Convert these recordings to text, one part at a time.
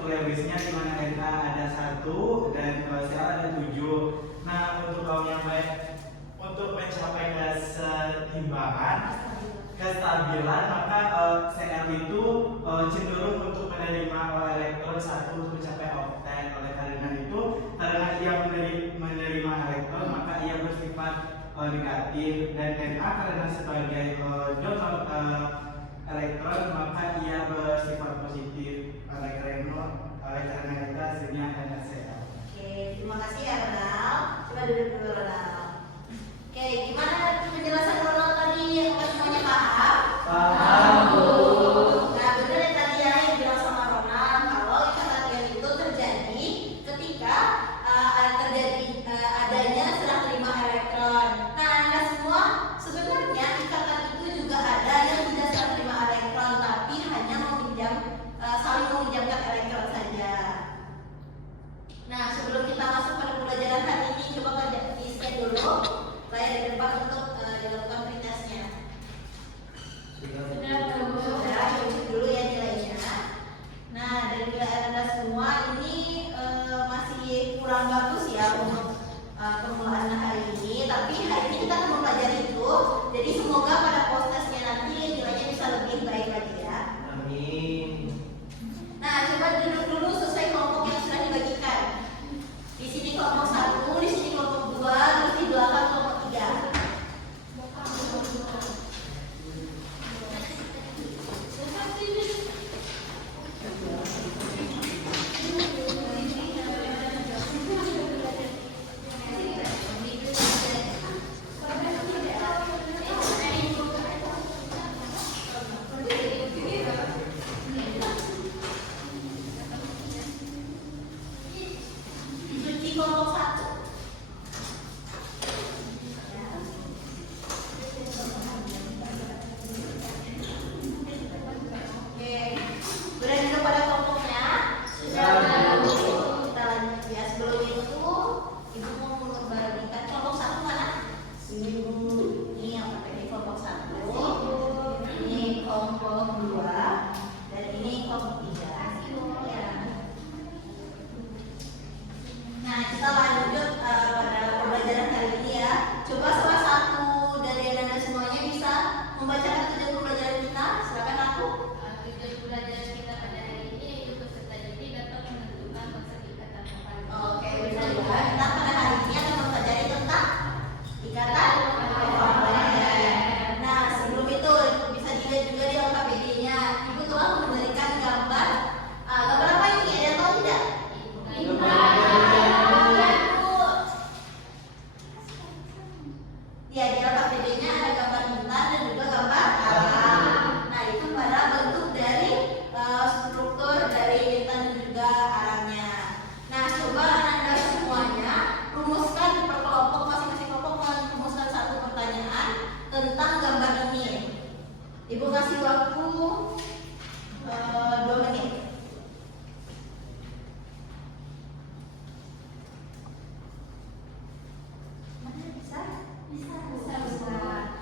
playlistnya di mana NA ada 1 dan CL ada 7. Nah, untuk kaum yang baik untuk mencapai keseimbangan, kestabilan, maka CL itu cenderung untuk menerima elektron 1 untuk mencapai oktet. Oleh karena itu, karena ia menerima elektron, maka ia bersifat negatif, dan Na karena sebagai donor elektron, maka ia bersifat positif. Oleh karena itu hasilnya NaCl. Oke, terima kasih ya Ronald. Coba duduk dulu Ronald. Oke, gimana penjelasan Ronald tadi? Apa semuanya paham? Paham, Bu. Nah, benar yang tadi ya yang bilang sama Ronald kalau ikatan ion itu terjadi ketika adanya serah terima elektron. Nah, Anda semua sebenarnya ikatan itu juga ada yang tidak serah terima elektron, tapi hanya saling meminjamkan elektron saja. Nah, sebelum kita masuk pada pembelajaran hari ini, coba kerja di scan dulu layar di depan untuk dilakukan pretestnya. Sudah, cek dulu ya nilainya. Nah, dari nilai Anda semua ini masih kurang bagus ya untuk permulaan hari ini. Tapi hari ini kita akan mempelajari itu. Jadi semoga pada post-testnya nanti nilainya bisa lebih baik lagi ya. Amin. Nah, coba duduk dulu sesuai kelompok yang sudah dibagikan. Di sini kelompok 1, di sini kelompok 2, terus di belakang kelompok 3. Di kelompok 1. Oke, sudah duduk pada kelompoknya? Sudah. Kita lanjut ya. Sebelum itu, Ibu mau membagikan kelompok 1 mana? Ini yang pakai di kelompok 1. Ini kelompok 2 dan ini kelompok 3. Ya. Nah, kita lanjut pada pembelajaran kali ini ya. Coba salah satu dari Anda semuanya bisa membacakan tujuan pembelajaran kita. Silakan aku. Tujuan pembelajaran kita pada hari ini yaitu peserta didik dapat menentukan konsep ikatan kapal. Oke, benar ya. Kita pada hari ini akan mempelajari tentang ikatan komponen. Nah, sebelum itu bisa dilihat juga di LKPD-nya. Ibu telah memberikan gambar. Gambar apa ini? Ada yang tahu tidak? Ya, di LKPD-nya ada gambar bintang dan juga gambar alam. Nah, itu pada bentuk dari struktur dari bintang dan juga alamnya. Nah, coba Anda semuanya rumuskan per kelompok, masing-masing kelompok merumuskan satu pertanyaan tentang gambar ini. Ibu kasih waktu 2 menit. Bisa.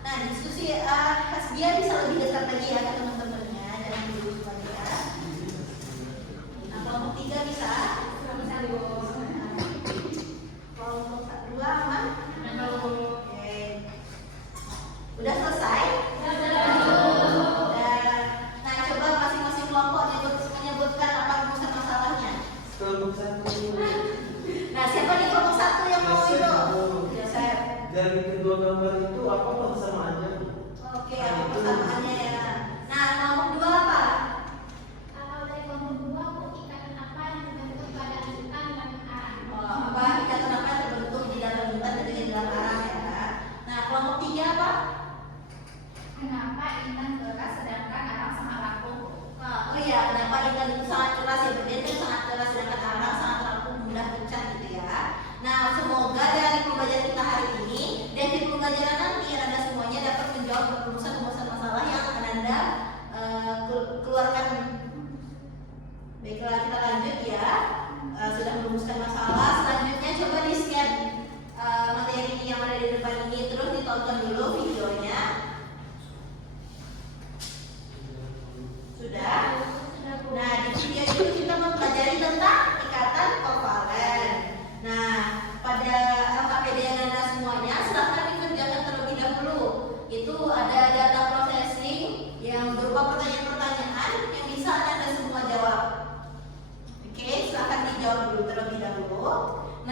Nah, diskusi Hasbia bisa lebih dekat lagi ya ke teman-temannya, jangan dulu semuanya. Nah, kelompok 3 bisa. Kelompok 2 aman? Oke. Udah selesai? Udah. Nah, coba masing-masing kelompok menyebutkan apa rumusan masalahnya. Kelompok 1. Nah, siapa nih kelompok 1 yang mau itu? Yosef. Dari kedua gambar itu apa persamaannya? Oke, apa persamaannya ya? Nah, kelompok 2 apa? Kalau dari kelompok 2 untuk ikatan apa yang terbentuk pada bintang dan arah. Apa ikatan apa yang terbentuk di dalam bintang dan juga di dalam arah ya? Nah, kelompok 3 apa? Kenapa intan keras sedangkan arah sangat rapuh? Oh iya, kenapa intan itu sangat keras ya? Berarti itu sangat keras sedangkan arah sangat rapuh, mudah pecah gitu ya. Nah, semoga dari pembelajaran kita hari ini dan di pembelajaran nanti Anda semuanya dapat menjawab rumusan masalah yang akan Anda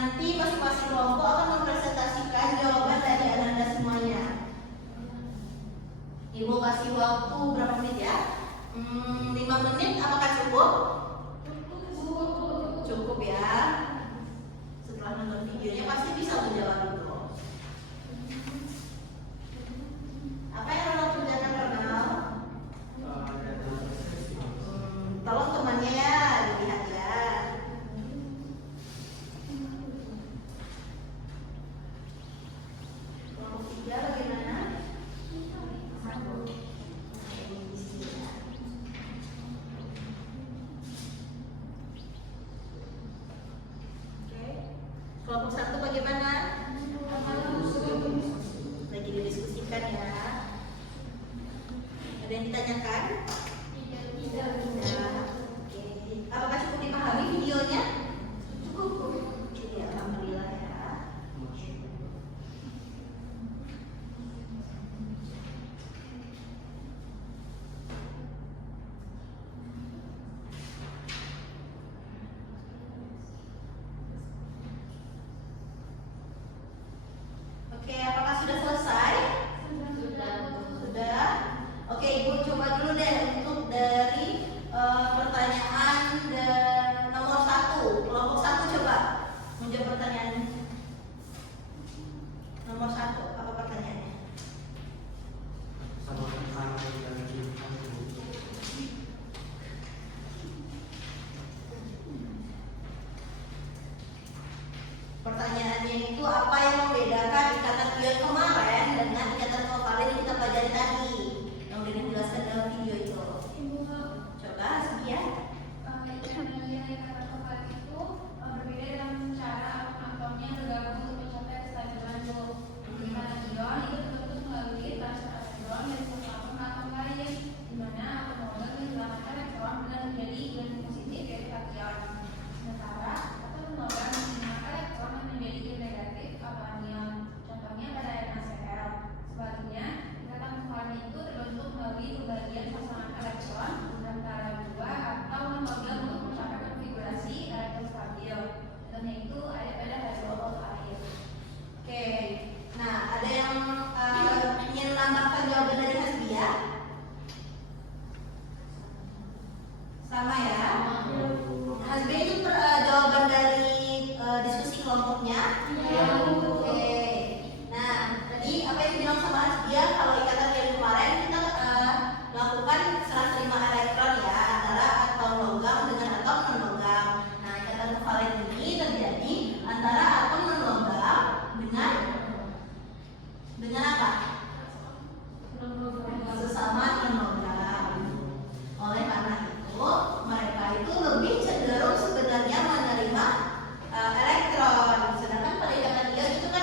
nanti masing-masing kelompok akan mempresentasikan jawaban dari Ananda semuanya. Ibu kasih waktu berapa menit ya? 5 menit apakah cukup? Cukup ya. Setelah nonton videonya pasti bisa menjawab itu. Apa yang Ronald kerjakan Ronald? Tolong temannya ya dilihat ya. Kelompok 3 bagaimana? Kelompok 1 bagaimana? Lagi didiskusikan ya. Ada yang ditanyakan? Tidak. Oke. Apakah cukup dipahami videonya? Cukup. Jadi alhamdulillah ya. Oke, apakah sudah selesai? Sudah. Oke, Ibu coba dulu deh untuk dari pertanyaan nomor 1. Kelompok 1 coba menjawab pertanyaan nomor 1. Apa pertanyaannya? Pertanyaannya itu apa yang membedakan ikatan ion kemarin dengan ikatan kovalent yang kita pelajari tadi yang udah dijelaskan dalam video itu. Coba Hasbia. Oke, nah ada yang ingin menambahkan jawaban dari Hasbia? Sama ya? Hasbia itu jawaban dari diskusi kelompoknya? Oke. Nah, tadi apa yang bilang sama Hasbia kalau ikatan ion kemarin kita lakukan serah terima elektron ya antara atom logam dengan atom non logam. Nah, ikatan kovalen ini terjadi antara atom non logam dengan apa? Sesama non logam. Oleh karena itu, mereka itu lebih cenderung sebenarnya menerima elektron. Sedangkan pada ikatan ion itu kan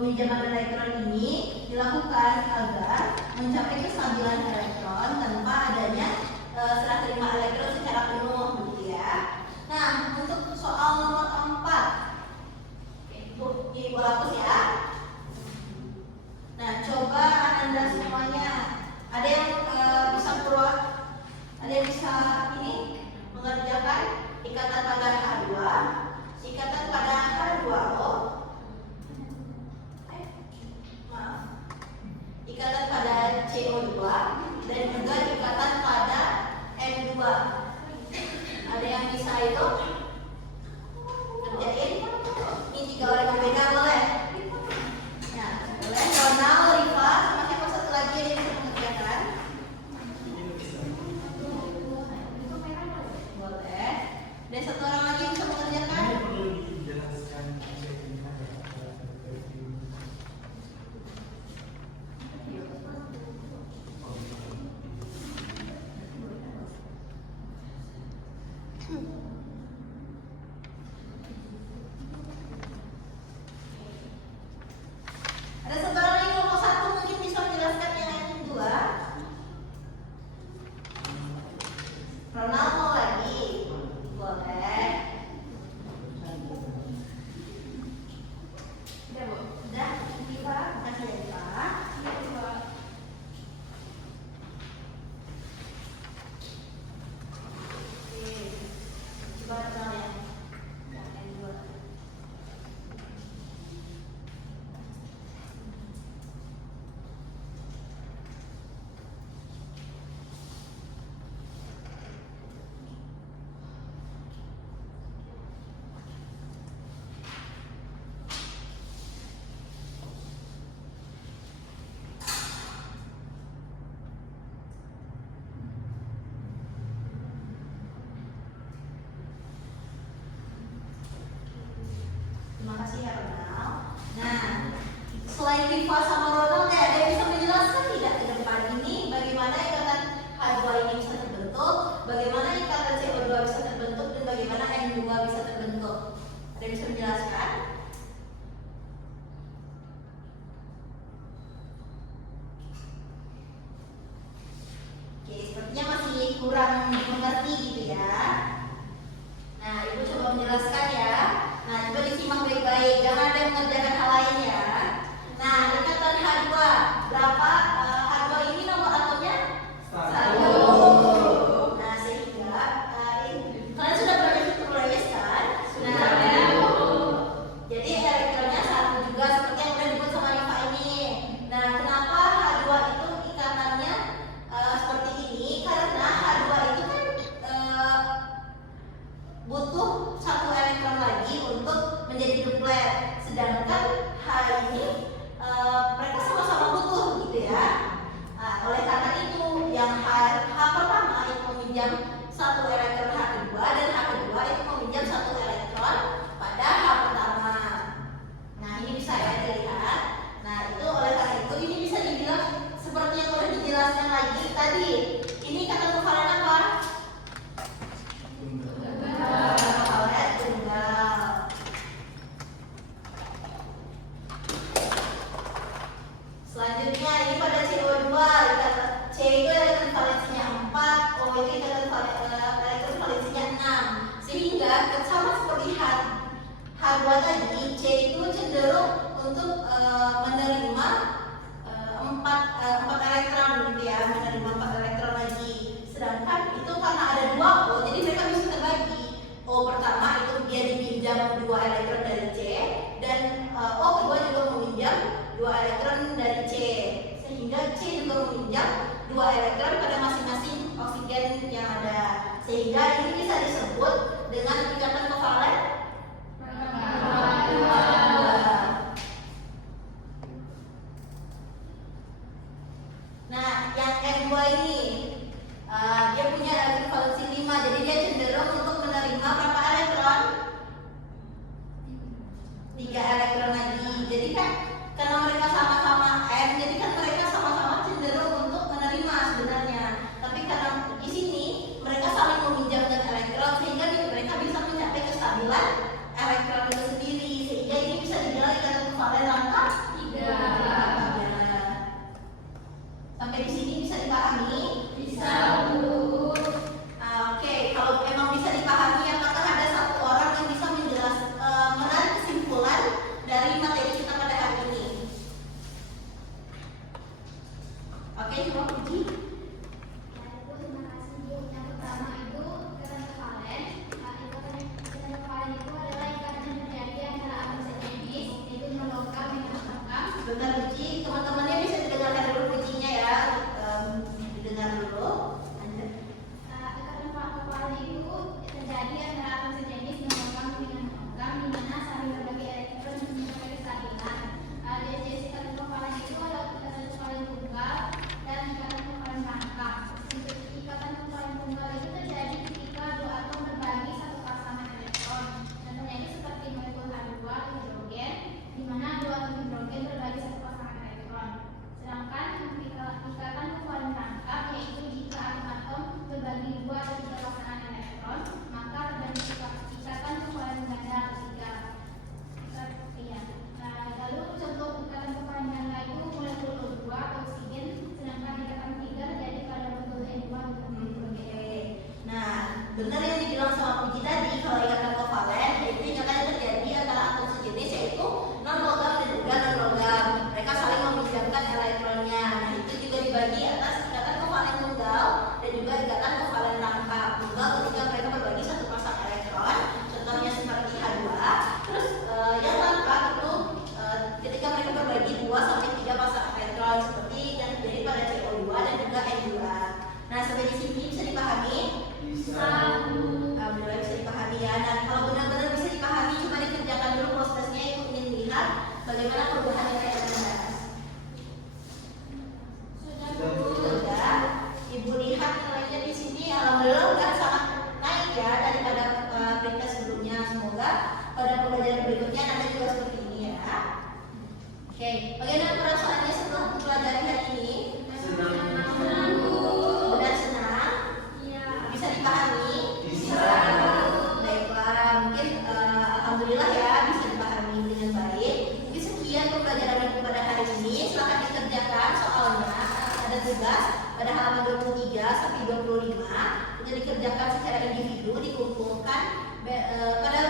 Peminjaman elektron ini dilakukan agar mencapai kestabilan elektron tanpa adanya serah terima elektron secara penuh, gitu ya. Nah, untuk soal nomor 4, Ibu hapus ya. Nah, coba Anda semuanya, ada yang bisa ini mengerjakan ikatan pada H2, ikatan pada H2O, ikatan pada CO2, dan juga ikatan pada N2. Ada yang bisa itu kerjain? Ini 3 orang berbeda boleh? Ya, boleh. Ronald, Riva, sama siapa satu lagi yang bisa mengerjakan? Boleh. Dan satu orang lagi yang bisa mengerjakan? Ini perlu dijelaskan. Ada satu orang yang nomor 1 mungkin bisa menjelaskan yang kedua. Ronald mau lagi? Boleh. Udah, Bu. Udah, Riva, makasih ya Riva. Iya, Bu. Oke, coba Ronald yang N2. Terima kasih ya Ronald. Nah, selain Riva sama Ronald, ada yang bisa menjelaskan tidak ke depan ini bagaimana ikatan H2 ini bisa terbentuk, bagaimana ikatan CO2 bisa terbentuk, dan bagaimana N2 bisa terbentuk? Ada yang bisa menjelaskan? Oke, sepertinya masih kurang mengerti gitu ya. Nah, Ibu coba menjelaskan ya. Nah, coba disimak baik-baik, jangan ada yang mengerjakan hal lain ya. Nah, ikatan H2, berapa? H2 ini nomor atomnya? 1. Nah, sehingga kalian sudah belajar tulis kan? Sudah. Jadi elektronnya 1 juga seperti yang udah disebut sama Riva ini. Nah, kenapa H2 itu ikatannya seperti ini? Karena H2 itu kan butuh 1 elektron lagi untuk menjadi duplet, sedangkan H ini mereka sama-sama butuh gitu ya. Nah, oleh karena itu yang H pertama itu meminjam 1 elektron H kedua, dan H kedua itu meminjam 1 elektron pada H pertama. Nah, ini bisa ya dilihat. Nah, itu oleh karena itu ini bisa dibilang seperti yang sudah dijelaskan lagi tadi. Ini kata kevalen apa? Kevalen tunggal. Selanjutnya ini pada CO2, C itu elektron valensinya 4, O itu elektron valensinya 6. Sehingga sama seperti H2 tadi, C itu cenderung untuk menerima 4 elektron gitu ya, menerima 4 elektron lagi. Sedangkan itu karena ada 2 O, jadi mereka bisa terbagi. O pertama itu dia dipinjam 2 elektron dari C, dan O kedua juga meminjam 2 elektron dari C, sehingga C juga meminjam 2 elektron pada masing-masing oksigen yang ada, sehingga ini bisa disebut dengan ikatan kevalen. Nah, yang N2 ini dia punya elektron valensi 5, jadi dia cenderung untuk menerima berapa elektron? 3 elektron lagi. Jadi kan karena mereka sama-sama N, jadi kan mereka sama-sama cenderung untuk menerima sebenarnya. Tapi karena di sini mereka saling meminjamkan elektron, sehingga mereka bisa mencapai kestabilan pembelajaran berikutnya nanti juga seperti ini ya. Oke, bagaimana perasaannya setelah mempelajari hari ini? Senang, Bu. Benar senang? Iya. Bisa dipahami? Bisa. Baiklah, mungkin alhamdulillah ya bisa dipahami dengan baik. Mungkin sekian pembelajaran ibu pada hari ini. Silakan dikerjakan soalnya. Ada tugas pada halaman 23 sampai 25. Sudah dikerjakan secara individu, dikumpulkan pada